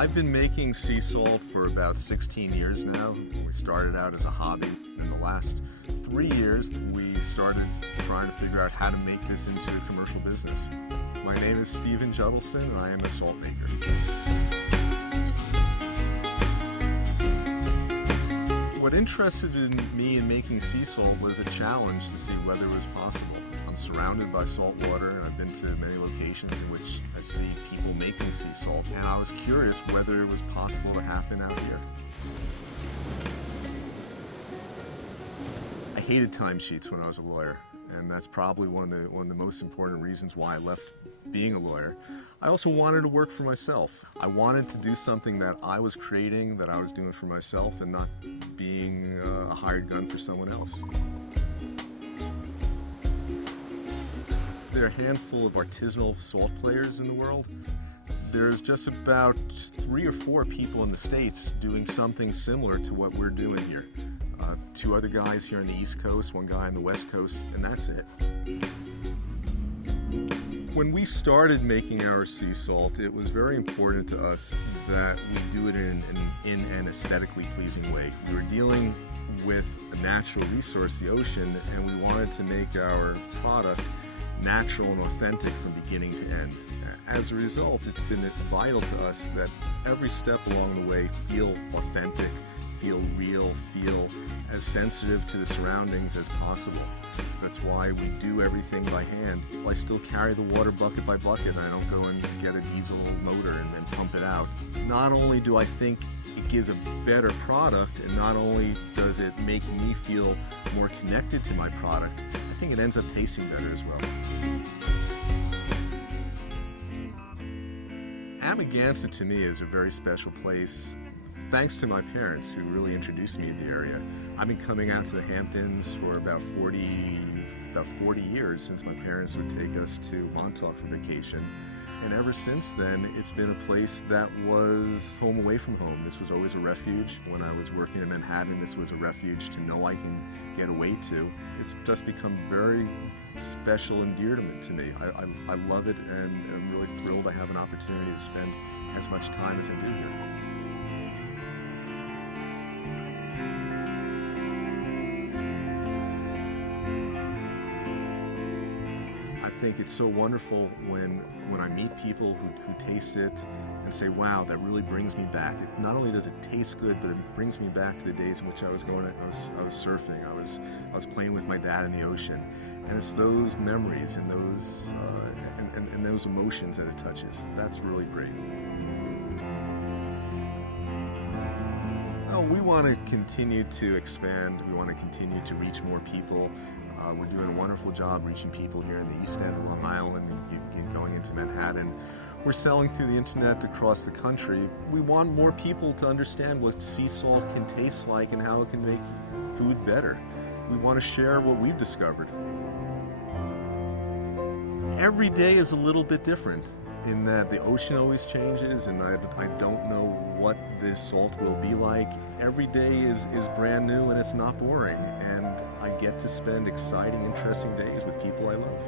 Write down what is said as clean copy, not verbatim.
I've been making sea salt for about 16 years now. We started out as a hobby. In the last 3 years, we started trying to figure out how to make this into a commercial business. My name is Judelson, and I am a salt maker. What interested me in making sea salt was a challenge to see whether it was possible. I'm surrounded by salt water, and I've been to many locations in which I see people making sea salt, and I was curious whether it was possible to happen out here. I hated timesheets when I was a lawyer, and that's probably one of the most important reasons why I left being a lawyer. I also wanted to work for myself. I wanted to do something that I was creating, that I was doing for myself, and not being a hired gun for someone else. There are a handful of artisanal salt players in the world. There's just about 3 or 4 people in the States doing something similar to what we're doing here. 2 other guys here on the East Coast, 1 guy on the West Coast, and that's it. When we started making our sea salt, it was very important to us that we do it in an aesthetically pleasing way. We were dealing with a natural resource, the ocean, and we wanted to make our product natural and authentic from beginning to end. As a result, it's been vital to us that every step along the way feel authentic, feel real, feel as sensitive to the surroundings as possible. That's why we do everything by hand. I still carry the water bucket by bucket, and I don't go and get a diesel motor and pump it out. Not only do I think it gives a better product, and not only does it make me feel more connected to my product, I think it ends up tasting better as well. Amagansett to me is a very special place, thanks to my parents who really introduced me to the area. I've been coming out to the Hamptons for about 40 years, since my parents would take us to Montauk for vacation. And ever since then, it's been a place that was home away from home. This was always a refuge. When I was working in Manhattan, this was a refuge to know I can get away to. It's just become very special and dear to me. I love it, and I'm really thrilled I have an opportunity to spend as much time as I do here. I think it's so wonderful when I meet people who taste it and say, wow, that really brings me back. Not only does it taste good, but it brings me back to the days in which I was surfing. I was playing with my dad in the ocean. And it's those memories and those and those emotions that it touches. That's really great. Oh, we want to continue to expand. We want to continue to reach more people. We're doing a wonderful job reaching people here in the East End of Long Island and going into Manhattan. We're selling through the internet across the country. We want more people to understand what sea salt can taste like and how it can make food better. We want to share what we've discovered. Every day is a little bit different in that the ocean always changes, and I don't know what this salt will be like. Every day is brand new, and it's not boring, and I get to spend exciting, interesting days with people I love.